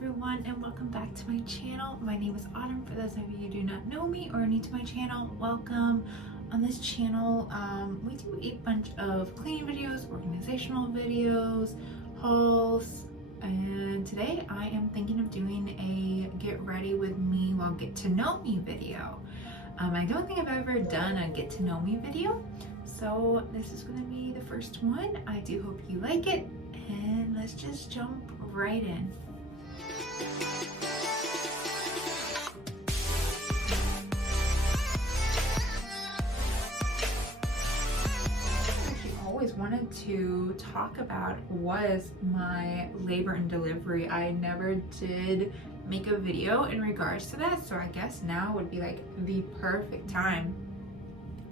everyone, and welcome back to my channel. My name is Autumn. For those of you who do not know me or are new to my channel, welcome. On this channel, we do a bunch of cleaning videos, organizational videos, hauls, and today I am thinking of doing a get ready with me while get to know me video. I don't think I've ever done a get to know me video, so this is going to be the first one. I do hope you like it, and let's just jump right in. Always wanted to talk about was my labor and delivery. I never did make a video in regards to that, so I guess now would be like the perfect time.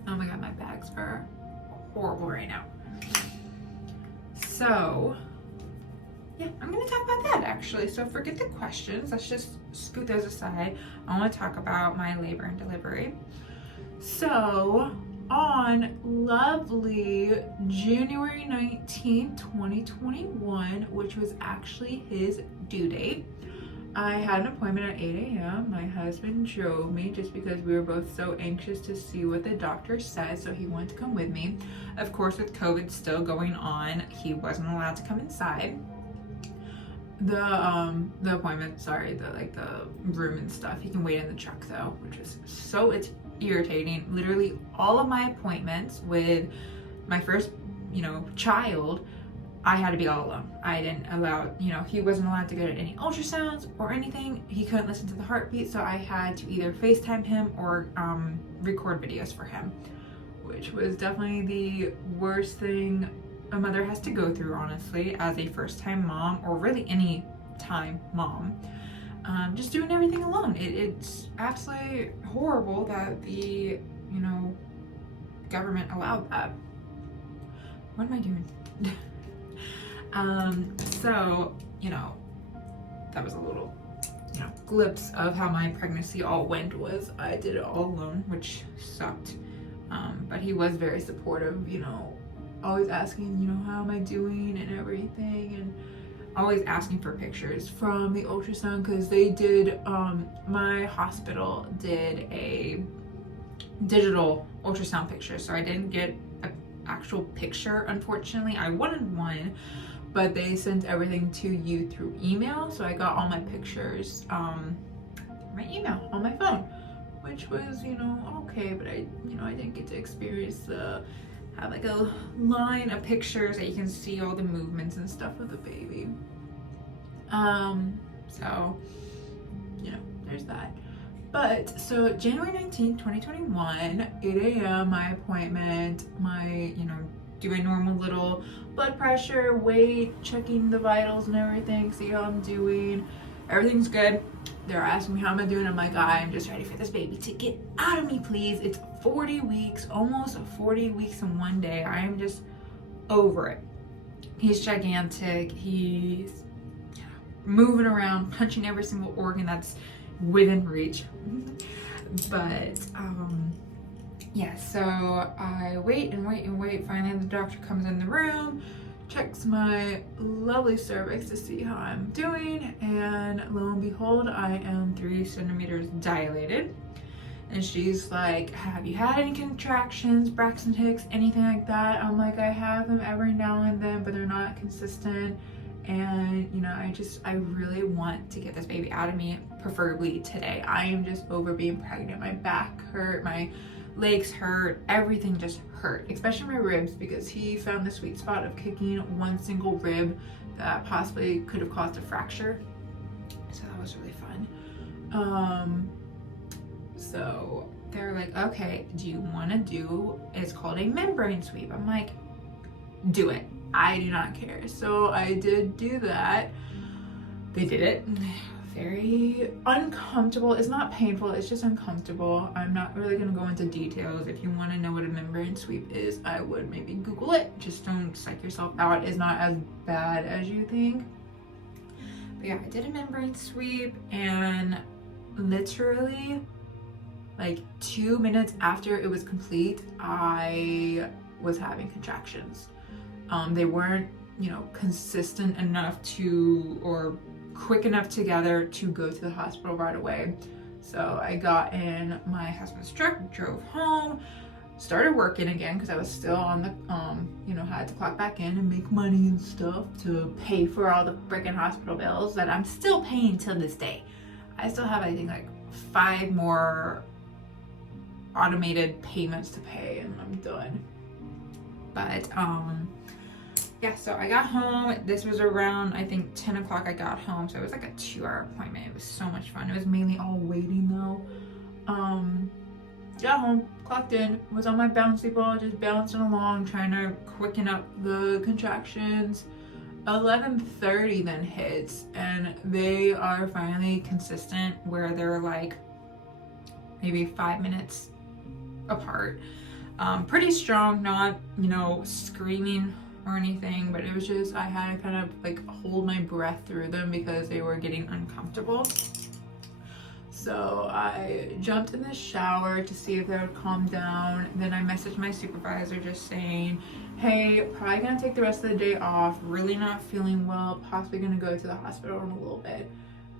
Oh my god, my bags are horrible right now. So yeah, I'm gonna talk about that actually. So forget the questions, let's just scoot those aside. I want to talk about my labor and delivery. So on lovely January 19th, 2021, which was actually his due date, I had an appointment at 8 a.m. My husband drove me just because we were both so anxious to see what the doctor said, so he wanted to come with me. Of course, with COVID still going on, he wasn't allowed to come inside. The appointment, sorry, the room and stuff, he can wait in the truck though, which is so irritating. Literally all of my appointments with my first, child, I had to be all alone. I didn't allow, he wasn't allowed to get any ultrasounds or anything. He couldn't listen to the heartbeat, so I had to either FaceTime him or record videos for him, which was definitely the worst thing a mother has to go through, honestly, as a first-time mom, or really any time mom. Just doing everything alone. It's absolutely horrible that the, government allowed that. What am I doing? So, that was a little, glimpse of how my pregnancy all went. Was I did it all alone, which sucked. But he was very supportive, always asking, how am I doing and everything, and always asking for pictures from the ultrasound, because they did, my hospital did a digital ultrasound picture, so I didn't get an actual picture, unfortunately. I wanted one, but they sent everything to you through email, so I got all my pictures my email on my phone, which was, okay, but I didn't get to experience have like a line of pictures that you can see all the movements and stuff of the baby. So, there's that. But, so January 19th, 2021, 8 a.m., my appointment, doing normal little blood pressure, weight, checking the vitals and everything, see how I'm doing. Everything's good. They're asking me how am I doing. I'm like, I'm just ready for this baby to get out of me, please. It's 40 weeks, almost 40 weeks in one day. I am just over it. He's gigantic. He's moving around, punching every single organ that's within reach. But yeah, so I wait and wait and wait. Finally, the doctor comes in the room, checks my lovely cervix to see how I'm doing, and lo and behold, I am 3 centimeters dilated. And she's like, have you had any contractions, Braxton Hicks, anything like that? I'm like, I have them every now and then, but they're not consistent. And I really want to get this baby out of me, preferably today. I am just over being pregnant. My back hurt, my legs hurt, everything just hurt, especially my ribs, because he found the sweet spot of kicking one single rib that possibly could have caused a fracture. So that was really fun. So they're like, okay, do you want to do, it's called a membrane sweep. I'm like, do it. I do not care. So I did do that. They did it. Very uncomfortable. It's not painful, it's just uncomfortable. I'm not really going to go into details. If you want to know what a membrane sweep is, I would maybe Google it. Just don't psych yourself out. It's not as bad as you think. But yeah, I did a membrane sweep, and literally like 2 minutes after it was complete, I was having contractions. They weren't consistent enough to, or quick enough together to go to the hospital right away. So I got in my husband's truck, drove home, started working again because I was still on the, had to clock back in and make money and stuff to pay for all the freaking hospital bills that I'm still paying till this day. I still have, I think, like 5 more automated payments to pay and I'm done. But, yeah, so I got home. This was around, I think, 10 o'clock I got home. So it was like a 2-hour appointment. It was so much fun. It was mainly all waiting though. Got home, clocked in, was on my bouncy ball, just bouncing along, trying to quicken up the contractions. 11:30 then hits, and they are finally consistent where they're like maybe 5 minutes apart. Pretty strong, not, screaming or anything, but it was just, I had to kind of like hold my breath through them because they were getting uncomfortable. So I jumped in the shower to see if they would calm down. Then I messaged my supervisor just saying, hey, probably gonna take the rest of the day off, really not feeling well, possibly gonna go to the hospital in a little bit.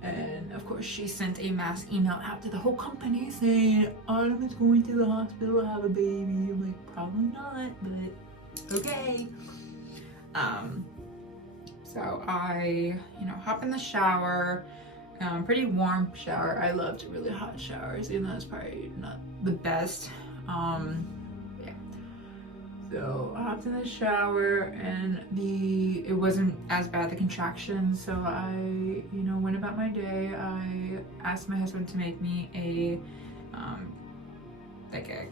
And of course she sent a mass email out to the whole company saying, Autumn is going to the hospital to have a baby. I'm like, probably not, but okay. So I, hop in the shower. Pretty warm shower. I loved really hot showers, even though it's probably not the best. Yeah. So I hopped in the shower and it wasn't as bad, the contractions. So I, went about my day. I asked my husband to make me a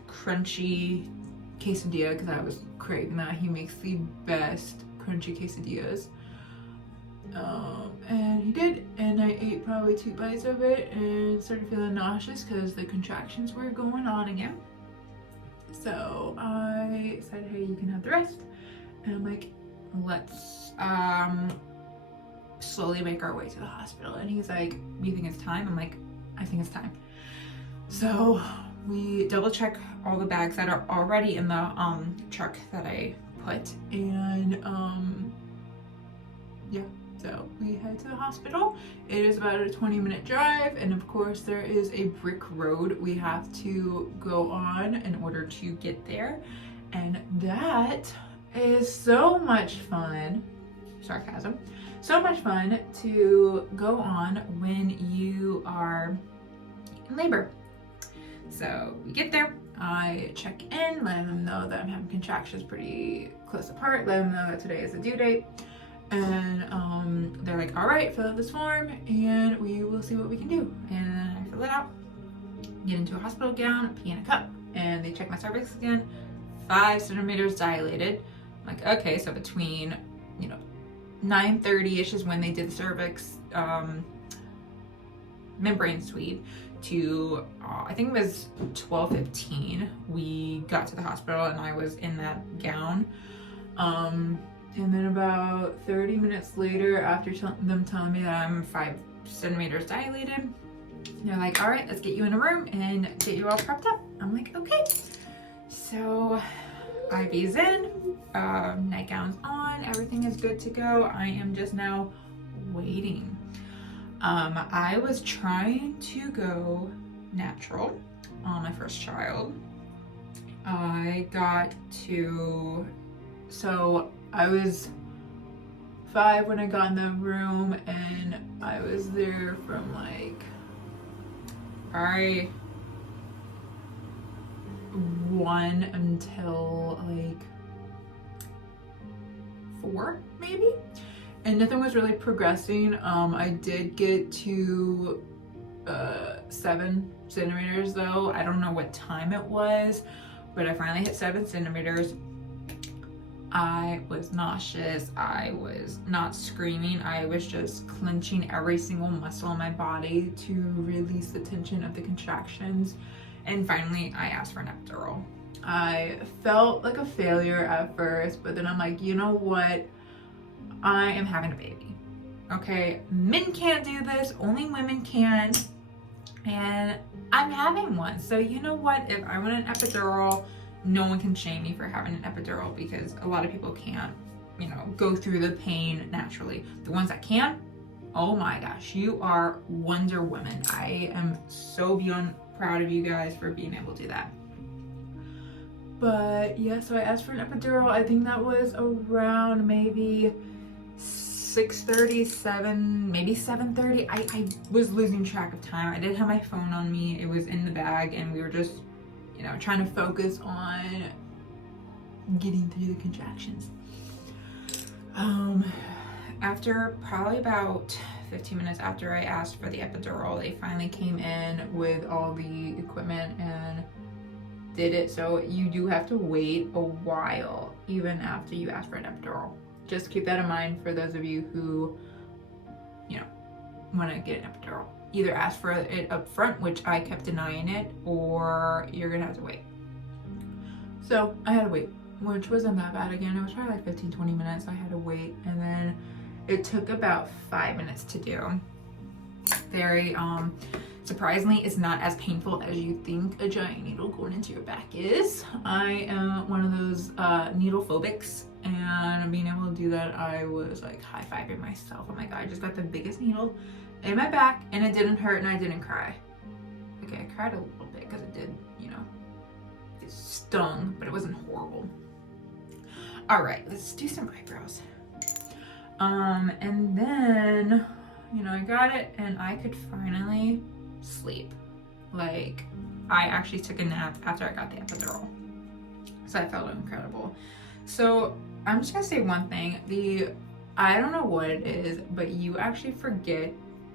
crunchy quesadilla because I was craving that. He makes the best crunchy quesadillas. And he did, and I ate probably 2 bites of it and started feeling nauseous because the contractions were going on again. So I said, hey, you can have the rest. And I'm like, let's slowly make our way to the hospital. And he's like, you think it's time? I'm like, I think it's time. So we double check all the bags that are already in the truck that I put, and yeah. So we head to the hospital. It is about a 20-minute drive, and of course there is a brick road we have to go on in order to get there. And that is so much fun, sarcasm, so much fun to go on when you are in labor. So we get there, I check in, let them know that I'm having contractions pretty close apart, let them know that today is the due date. And they're like, all right, fill out this form and we will see what we can do. And then I fill it out, get into a hospital gown, pee in a cup, and they check my cervix again, 5 centimeters dilated. I'm like, okay, so between 9:30ish is when they did the cervix membrane sweep to I think it was 12:15 we got to the hospital and I was in that gown. And then about 30 minutes later, after them telling me that I'm 5 centimeters dilated, they're like, all right, let's get you in a room and get you all prepped up. I'm like, okay. So IV's in, nightgown's on, everything is good to go. I am just now waiting. I was trying to go natural on my first child. I was 5 when I got in the room, and I was there from like 1 until like 4 maybe, and nothing was really progressing. I did get to 7 centimeters though. I don't know what time it was, but I finally hit 7 centimeters. I was nauseous. I was not screaming. I was just clenching every single muscle in my body to release the tension of the contractions. And finally, I asked for an epidural. I felt like a failure at first, but then I'm like, you know what? I am having a baby. Okay, men can't do this, only women can. And I'm having one. So you know what? If I want an epidural, no one can shame me for having an epidural because a lot of people can't. go through the pain naturally. The ones that can, oh my gosh, you are Wonder Woman. I am so beyond proud of you guys for being able to do that. But yeah, so I asked for an epidural. I think that was around maybe 6:30, 7, maybe 7:30. I was losing track of time. I did have my phone on me. It was in the bag, and we were just, trying to focus on getting through the contractions. After probably about 15 minutes after I asked for the epidural, they finally came in with all the equipment and did it. So you do have to wait a while even after you ask for an epidural. Just keep that in mind for those of you who, want to get an epidural. Either ask for it up front, which I kept denying it, or you're gonna have to wait. So I had to wait, which wasn't that bad. Again, it was probably like 15-20 minutes. I had to wait, and then it took about 5 minutes to do. Very surprisingly, it's not as painful as you think a giant needle going into your back is. I am one of those needle phobics, and being able to do that, I was like high-fiving myself. I'm like, I just got the biggest needle in my back, and it didn't hurt, and I didn't cry. Okay, I cried a little bit because it did, it stung, but it wasn't horrible. All right, let's do some eyebrows. And then, I got it, and I could finally sleep. Like, I actually took a nap after I got the epidural, so I felt incredible. So I'm just gonna say one thing. I don't know what it is, but you actually forget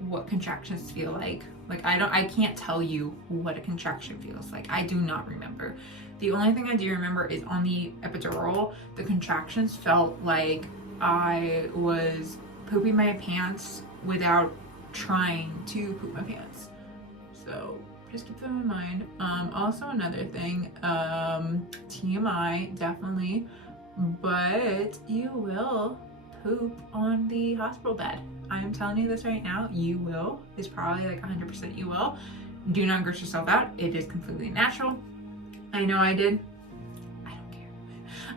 what contractions feel like. Like, I can't tell you what a contraction feels like. I do not remember. The only thing I do remember is on the epidural, the contractions felt like I was pooping my pants without trying to poop my pants. So just keep them in mind. Also another thing, TMI definitely, but you will poop on the hospital bed. I am telling you this right now, you will. It's probably like 100% you will. Do not gross yourself out. It is completely natural. I know I did. I don't care.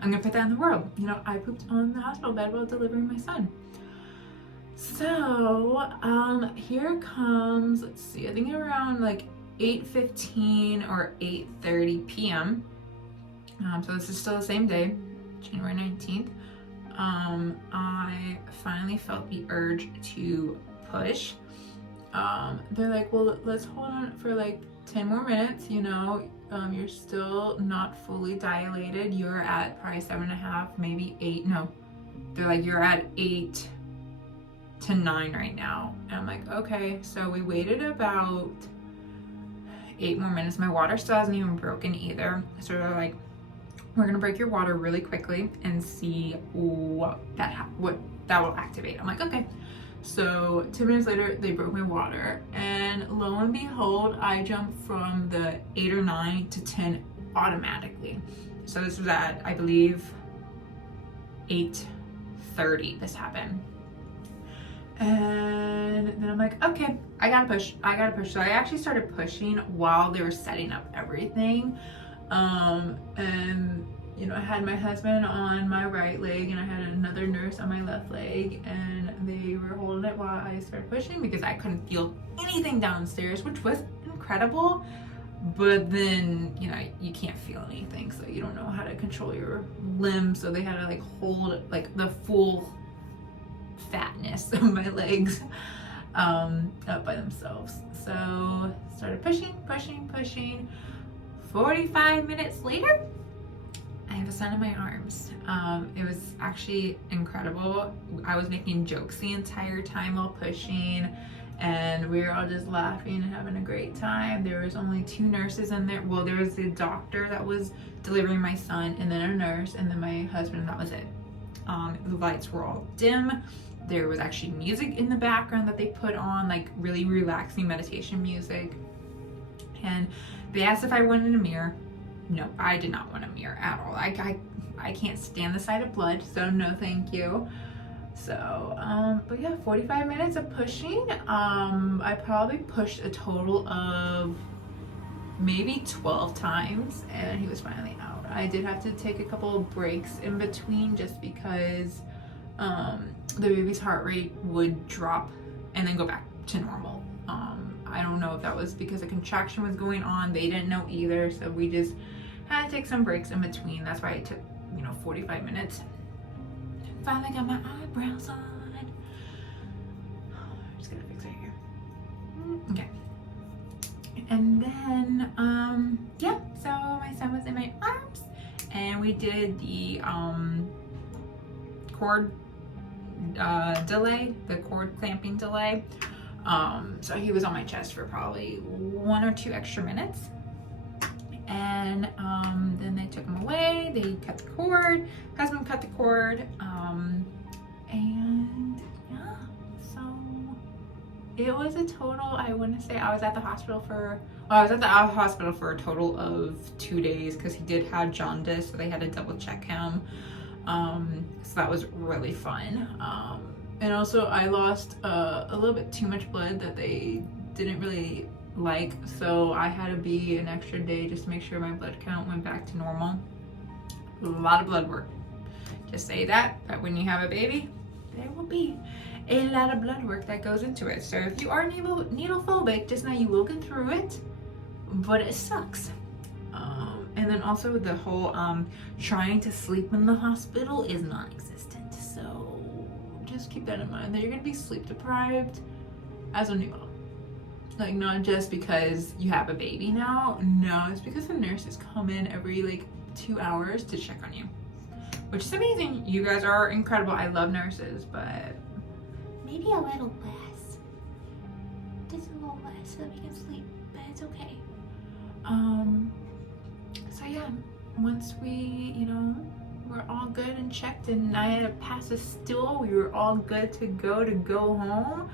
I'm gonna put that in the world. I pooped on the hospital bed while delivering my son. So, here comes, let's see, I think around like 8:15 or 8:30 p.m. So this is still the same day, January 19th. I finally felt the urge to push. They're like, well, let's hold on for like 10 more minutes, you're still not fully dilated. You're at probably 7.5, maybe 8. No, they're like, you're at 8 to 9 right now. And I'm like, okay. So we waited about 8 more minutes. My water still hasn't even broken either. So they're like, we're gonna break your water really quickly and see what that will activate. I'm like, okay. So 2 minutes later, they broke my water, and lo and behold, I jumped from the 8 or 9 to 10 automatically. So this was at, I believe, 8:30 this happened. And then I'm like, okay, I gotta push. So I actually started pushing while they were setting up everything. And I had my husband on my right leg, and I had another nurse on my left leg, and they were holding it while I started pushing because I couldn't feel anything downstairs, which was incredible. But then, you can't feel anything, so you don't know how to control your limbs. So they had to hold the full fatness of my legs up by themselves. So started pushing. 45 minutes later, I have a son in my arms. It was actually incredible. I was making jokes the entire time while pushing, and we were all just laughing and having a great time. There was only 2 nurses in there. Well, there was the doctor that was delivering my son, and then a nurse, and then my husband, and that was it. The lights were all dim. There was actually music in the background that they put on, like really relaxing meditation music. And they asked if I wanted a mirror. No, I did not want a mirror at all. I can't stand the sight of blood, so no thank you. So, but yeah, 45 minutes of pushing. I probably pushed a total of maybe 12 times, and he was finally out. I did have to take a couple of breaks in between just because the baby's heart rate would drop and then go back to normal. I don't know if that was because a contraction was going on. They didn't know either, so we just had to take some breaks in between. That's why it took, 45 minutes. Finally got my eyebrows on. I'm just gonna fix it here. Okay. And then, yeah, so my son was in my arms and we did the cord delay, the cord clamping delay. So he was on my chest for probably 1 or 2 extra minutes. And then they took him away, they cut the cord, husband cut the cord, and yeah, so it was a total, I want to say I was at the hospital for a total of 2 days because he did have jaundice, so they had to double check him. So that was really fun. And also I lost a little bit too much blood that they didn't really like, so I had to be an extra day just to make sure my blood count went back to normal. A lot of blood work. Just say that when you have a baby, there will be a lot of blood work that goes into it. So if you are needle phobic, just know you will get through it, but it sucks. And then also the whole trying to sleep in the hospital is non-existent. So just keep that in mind, that you're gonna be sleep deprived as a new mom. Like, not just because you have a baby now. No, it's because the nurses come in every 2 hours to check on you, which is amazing. You guys are incredible. I love nurses, but maybe a little less. Just a little less so that we can sleep, but it's okay. So yeah, once we, we're all good and checked and I had to pass a stool, we were all good to go home.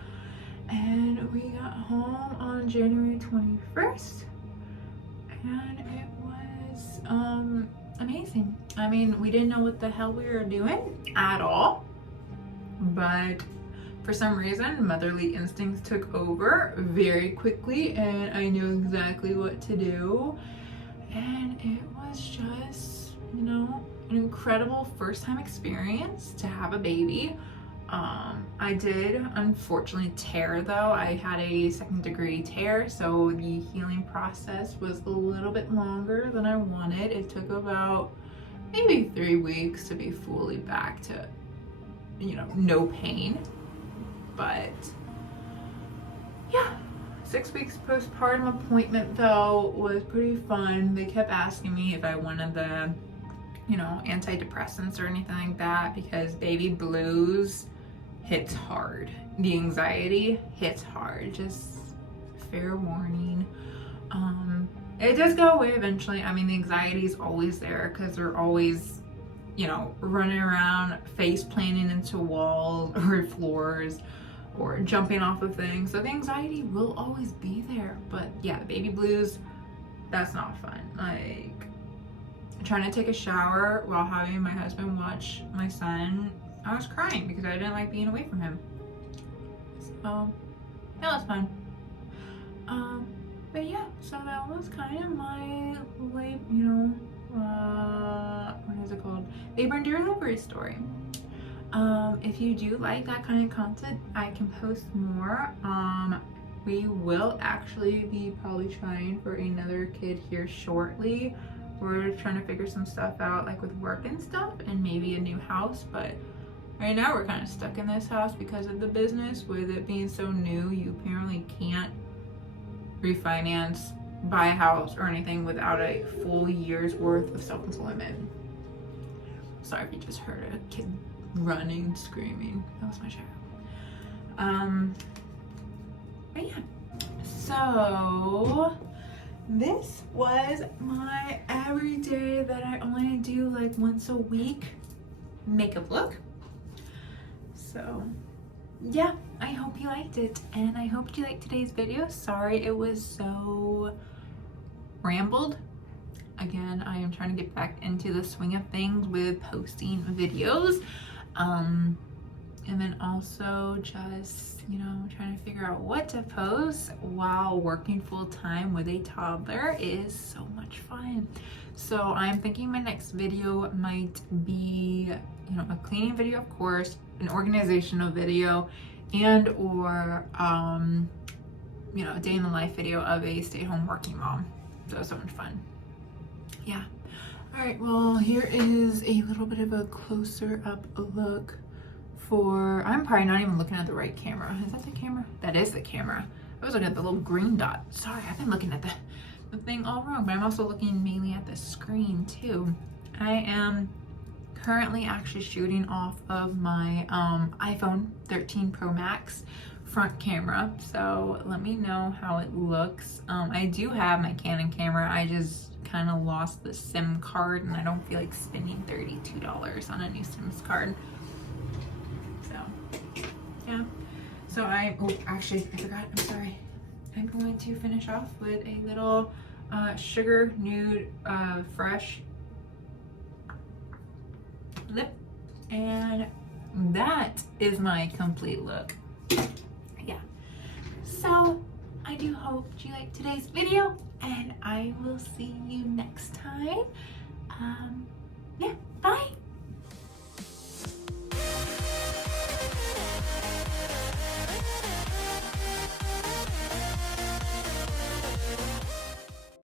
And we got home on January 21st, and it was amazing. I mean, we didn't know what the hell we were doing at all, but for some reason, motherly instincts took over very quickly, and I knew exactly what to do. And it was just, an incredible first-time experience to have a baby. I did unfortunately tear though. I had a 2nd-degree tear, so the healing process was a little bit longer than I wanted. It took about maybe 3 weeks to be fully back to, no pain. But yeah, 6 weeks postpartum appointment though was pretty fun. They kept asking me if I wanted the, antidepressants or anything like that, because baby blues hits hard. The anxiety hits hard, just fair warning. It does go away eventually. I mean, the anxiety is always there because they're always, running around, face planting into walls or floors or jumping off of things. So the anxiety will always be there. But yeah, the baby blues, that's not fun. Trying to take a shower while having my husband watch my son, I was crying because I didn't like being away from him. So that was fun. But yeah, so that was kind of my what is it called? Labor and delivery story. If you do like that kind of content, I can post more. We will actually be probably trying for another kid here shortly. We're trying to figure some stuff out, with work and stuff, and maybe a new house. But right now we're kind of stuck in this house because of the business. With it being so new, you apparently can't refinance, buy a house or anything without a full year's worth of self-employment. Sorry if you just heard a kid running, screaming. That was my child. But yeah, so this was my everyday that I only do once a week makeup look. So yeah, I hope you liked it, and I hope you liked today's video. Sorry it was so rambled. Again, I am trying to get back into the swing of things with posting videos. And then also just, trying to figure out what to post while working full time with a toddler is so much fun. So I'm thinking my next video might be, a cleaning video, of course, an organizational video and or you know, a day in the life video of a stay-at-home working mom. So it was so much fun. Yeah. All right, well, here is a little bit of a closer up look for, I'm probably not even looking at the right camera. Is that the camera? That is the camera. I was looking at the little green dot. Sorry, I've been looking at the thing all wrong, but I'm also looking mainly at the screen too. I am currently actually shooting off of my iPhone 13 Pro Max front camera, so let me know how it looks. I do have my Canon camera, I just kind of lost the SIM card and I don't feel like spending $32 on a new SIM card. So yeah, so actually I forgot, I'm sorry. I'm going to finish off with a little sugar nude fresh lip, and that is my complete look. Yeah, so I do hope you liked today's video, and I will see you next time. Yeah, bye.